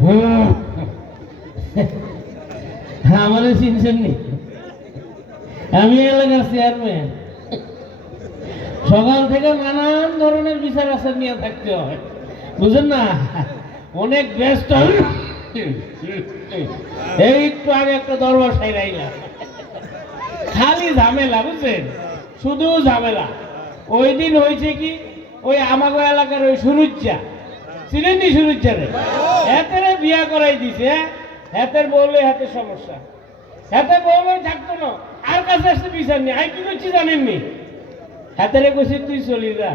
হুম। চিনছেন নি? আমি এলাকার চেয়ারম্যান সকাল থেকে নানান ধরনের বিচার নিয়ে থাকতে হয়। না? অনেক ব্যস্ত। এই একটু আগে একটা দরবার সাইরাইলাম খালি ঝামেলা, বুঝছেন? শুধু ঝামেলা। ওই দিন হয়েছে কি? ওই আমাগো এলাকার ওই সুরুজ্জা। চিনেন সুরুজ্জারে হাতের বিয়া করাই দিছে হ্যাঁ বউলে হাতের সমস্যা। হাতে বউলে থাকতো না, আর কাছে আসতে বিচার নেই। আই কি করছি জানেননি হাতের কইছি, তুই চলি যা।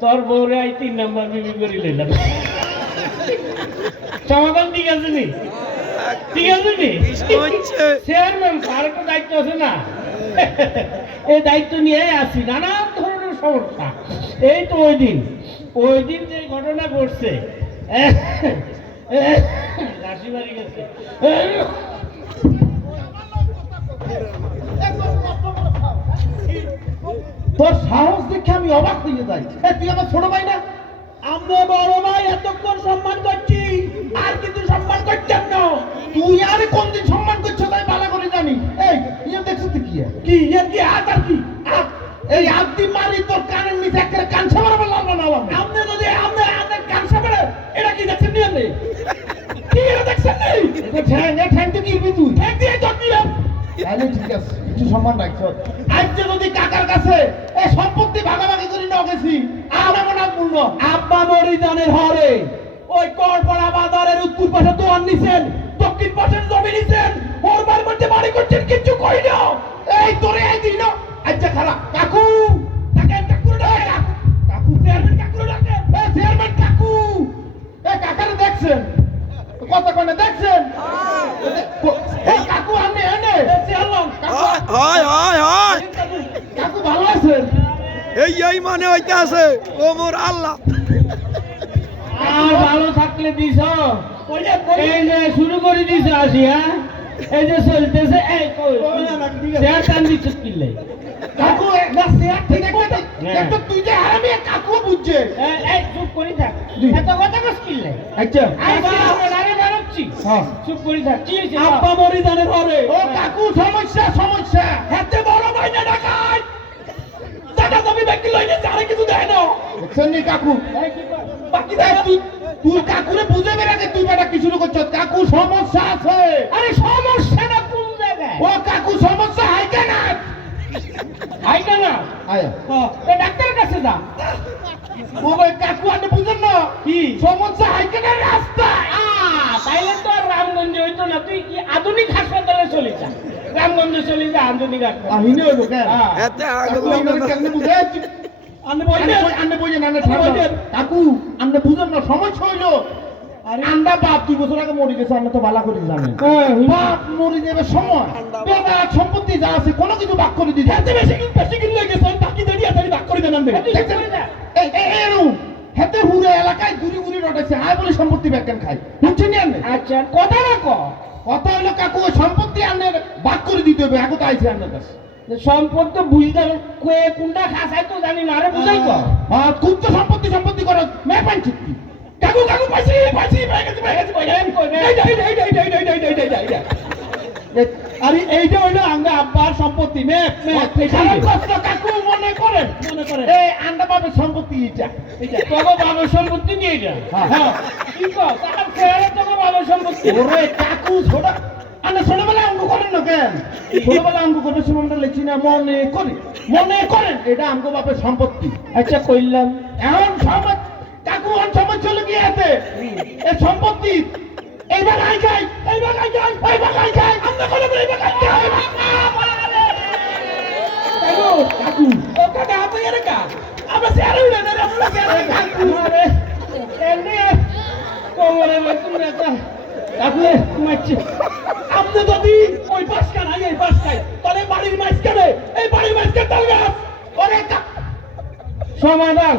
তোর বউরে আই তিন নাম্বার বিবি করি লইলাম। সমাধান ঠিক আছে নি? ঠিক আছে নি? চেয়ারম্যান তার একটা দায়িত্ব আছে না? এই দায়িত্ব নিয়ে আসি নানান ধরনের সমস্যা। এই তো ওই দিন। ওই দিন যে ঘটনা ঘটছে তোর সাহস দেখে আমি অবাক হয়ে যাই। তুই আমার ছোট ভাই না? আমরা বড় ভাই, এতক্ষণ সম্মান করছি। আর কিন্তু সম্মান করছেন না। তুই আর কোন দিন সম্মান করছ তাই ভালো করে জানি। এই ইয়ে দেখছিস কি? কি ইয়ে কি? আর কি? হাত। এই হাত দি মারি তোর কানের নিচে একটা কান সামারে বললাম না আপনি আপনি যদি আপনি আপনি কান সামারে এটা কি দেখছেন নি আপনি? কি এটা দেখছেন নি? এটা ঠ্যাং এ ঠ্যাং তো কিরবি তুই? ঠ্যাং দিয়ে তোর দিলাম তাহলে ঠিক আছে একটু সম্মান রাখছো আজ যে যদি কাকার কাছে এই সম্পত্তি ভাগাভাগি করে নাও গেছি আর এমন মূল্য। আব্বা মরিদানের হরে। ওই করপাড়া বাজারের উত্তর পাশে দোয়ান নিছেন দক্ষিণ পাশের জমি নিছেন ওর বাড়ির মধ্যে বাড়ি করছেন কিচ্ছু কই না। এই তোরে এই দিন আচ্ছা খারাপ কাকু ডাকেন কাকু কাকু চেয়ারম্যান কাকু চেয়ারম্যান কাকু। কাকারে দেখছেন? কত কোনে দেখছেন? এই কাকু আপনি এনে চেয়ারম্যান হয় হয় হয় কাকু ভালো আছেন? এই এই মানে হইতে আছে। ও মোর আল্লাহ। আর ভালো থাকলে দিছ। এই যে শুরু করে দিছ আসি হ্যাঁ? এই যে চলতেছে এই কই? চেয়ার টান দিচ্ছ কিনলে। কাকু না হ্যাঁ। তুই যে হারামি কাকু বুঝছে। এই, এই চুপ করে থাক। এত কথা কস কিনলে আচ্ছা। আরে হ্যাঁ। চুপ করে থাক কি হয়েছে আব্বা মরিদানের ঘরে ও কাকু সমস্যা সমস্যা। হাতে বড় ভাই না ডাকাই দাদা তুমি ব্যক্তি লইনে যারে কিছু দেয় না। দেখছেন নি কাকু? বাকি দেয় তুই তুই কাকুরে বুঝে তুই বেটা কিছু করছ? কাকু সমস্যা আছে। আরে সমস্যাটা আয়া। এ ডাক্তারের কাছে যা। ও ভাই কাকু আপনি বুঝেন না? কি? সমস্যা হাই কেন তাইলে তো আর রামগঞ্জে হইতো না। তুই কি আধুনিক হাসপাতালে চলে যা। রামগঞ্জে চলে যা আধুনিক হাসপাতাল আহিনে হইব কেন। এতে কাকু আন্নে বুঝেন না সমস্যা হইল। আরে আন্ডা বাপ দুই বছর আগে মরে গেছে আমরা তো বালা করে জানেন হ্যাঁ, বাপ মরে যাবে সময়। বেদা সম্পত্তি যা আছে কোনো কিছু ভাগ করে দিতে হেতে বেশি কিন বেশি কিন লাগে সব বাকি আছে ভাগ করে দেন হেতে হুরে এলাকায় গুড়ি গুড়ি রটাইছে আয় বলে সম্পত্তি ব্যাগ খাই বুঝছেন আচ্ছা। কথা না ক কথা হইল কাকু সম্পত্তি আন্নে ভাগ করে দিতে হবে এখন তো আইছে আন্নের কাছে। সম্পদ তো বুঝতে কোনটা খাসাই তো জানি না আরে বুঝাই কর হ্যাঁ। খুব তো সম্পত্তি সম্পত্তি করো। মে পাই চুক্তি কাকু কাকু পাইছি পাইছি আরে এইটা হইল আমরা আব্বার সম্পত্তি কাকু মনে করেন মনে করেন এই আন্দা বাবার সম্পত্তি এটা এটা তোগো বাবার সম্পত্তি নিয়ে এটা হ্যাঁ।, হ্যাঁ। কি কও বাবার সম্পত্তি। ওরে কাকু ছোট আন্দা ছোটবেলা অঙ্ক করেন না কেন? বলে অঙ্ক করতে সময়টা লেখি না মনে করে। মনে করেন এটা আমগো বাবার সম্পত্তি। আচ্ছা কইলাম। এমন সম্পত্তি অন সমাজ চলে আছে এ সম্পত্তি এইবার আই যাই এইবার আই যাই এইবার আই যাই আমরা করে বলে এইবার আই যাই কাকু কাকু। ও কাকা, আপনি এর কা আমরা শেয়ার হইলে না আমরা শেয়ার কাকু আরে এনে কোমরে নতুন নেতা কাকু, মারছে। আপনি যদি ওই বাস কান আই এই মাছ কেনে এই বাড়ির কে তাল গাছ। ওরে সমাধান।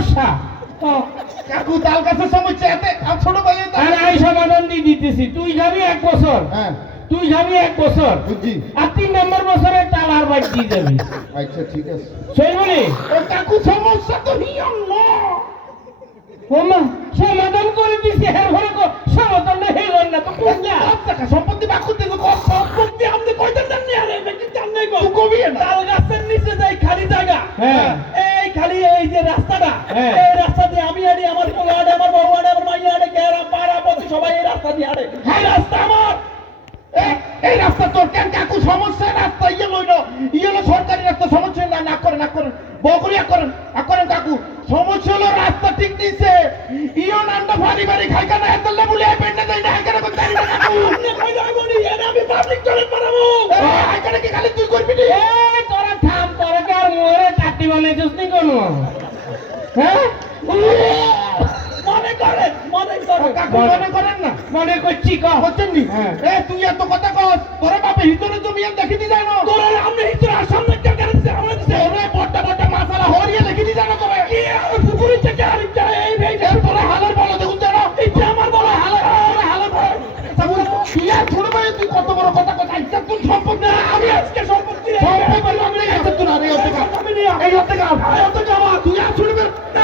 কাকু তাল গাছের সমস্যা এতে ছোট ভাই আর আমি সমাধান দিয়ে দিতেছি। তুই যাবি এক বছর? হ্যাঁ। তুই যাবি এক বছর? বুঝছি। আর তিন নম্বর বছরে তাল আর বাদ দিয়ে যাবি। আচ্ছা ঠিক আছে। সইবনি ও কাকু সমস্যা তো নিয়ম না ওমা সমাধান করে দিছি। এর ঘরে কো সমাধান হইল না তো কোন যা টাকা সম্পত্তি বাকুর দিকে কর সম্পত্তি আপনি কয়টা দেন নি? আরে বেটি জান নাই গো তুই কবি না তাল গাছের নিচে যাই খালি জায়গা। হ্যাঁ। এই খালি এই যে রাস্তাটা হ্যাঁ। আমি আড়ি আমার পোলা আড়ে আমার বউ আড়ে আমার মাইয়া আড়ে কেরা পাড়া পতি সবাই এই রাস্তা দিয়ে আড়ে। এই রাস্তা আমার। এই- রাস্তা তোর কেন কাকু? সমস্যা রাস্তা ইয়ে লইল। ইয়ে হলো সরকারি রাস্তা সমস্যা না না করেন না করেন। বকরি এক করেন এক করেন কাকু। সমস্যা হলো রাস্তা ঠিক নিছে। ইয়ে নান্ডা ভারী ভারী খাই কেন এত লেবুলে পেন্ডে দেই না হাইকারে কোন না কাকু। আপনি কই নি আমি পাবলিক টয়লেট বানাবো এই কি খালি তুই করবি নি? এ তোরা থাম আর মোরে টাটি বানাইছিস নি কোনো হ্যাঁ? মনে করেন মনে করেন মনে করেন না? মনে করছি ক হচ্ছেন নি হ্যাঁ। এ তুই এত কথা কস তোরে বাপে ভিতরে আমি দেখি দি যায় না। তোরা সামনে কে আমরা দিছে তোরে বড়টা বড়টা মাসালা হরিয়ে দেখি দি যায় তোরে। কি আর পুকুরে থেকে আর যা এই এর তোরে হালের বলো দেখুন যেন ইচ্ছা আমার বড় হালে তোরে হালের বলো। তুই আর তুই কত বড় কথা কথা ইচ্ছা তুই সম্পত্তি না। আমি আজকে সম্পত্তি রে সম্পত্তি আমি আজকে তুই না রে হতে কা এই কা কা তুই আর ভাই না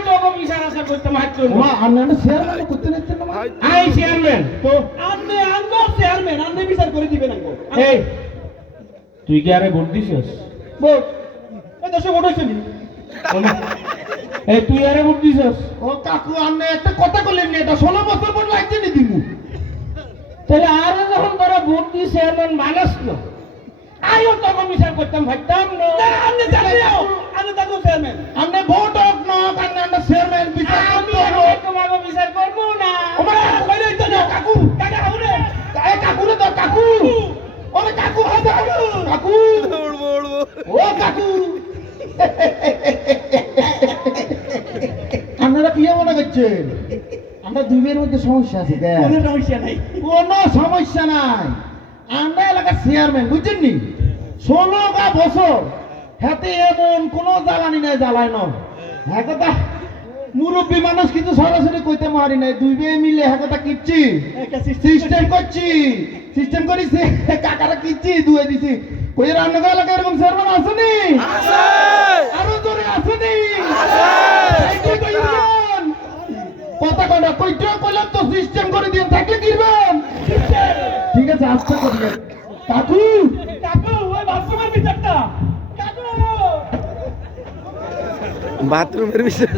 বিচার আশা করতাম হাত করব উমা আন্নারে করতে নিচ্ছেন না আই চেয়ারম্যান তো? আপনি আঙ্গো চেয়ারম্যান আপনি বিচার করে দিবেন আঙ্গো এই তুই কি আরে ভোট দিছিস? ভোট। এই দেশে ভোট হয়েছে নি। এই তুই আরে ভোট দিছিস? ও কাকু আন্নে একটা কথা কইলেন নি এটা 16 বছর পর লাগতে নি দিমু। তাহলে আরও যখন তোরা ভোট দিয়ে চেয়ারম্যান মানস না। আইও তোকে বিচার করতাম ভাবতাম না। না আপনি জানিও আপনি তাকে কাকু! ওরে কাকু হাত কাকু! উড়বো উড়বো ও কাকু! আপনারা কি মনে করছেন? আমরা দুই মধ্যে সমস্যা আছে কোনো সমস্যা নাই। কোনো সমস্যা নাই। আমরা এলাকার চেয়ারম্যান বুঝছেন নি? ষোলো গা বছর হাতে এমন কোনো জ্বালানি নাই জ্বালায় না। হ্যাঁ কথা? মুরব্বী মানুষ কিন্তু সরাসরি কইতে মারি নাই। দুই মিলে হ্যাঁ কথা কিচ্ছি সিস্টেম করছি। সিস্টেম করি সে কাকারা কিচ্ছি দুয়ে দিছি কই রান্না এলাকা এরকম চেয়ারম্যান আসেনি আছে আরও জোরে আসেনি। কথা কটা কইটা কইলাম তো সিস্টেম করে দিন থাকলে কিরবেন ঠিক আছে আস্তে করিবেন কাকু কাকু ওই বাথরুমের বিচারটা কাকু বাথরুমের বিষয়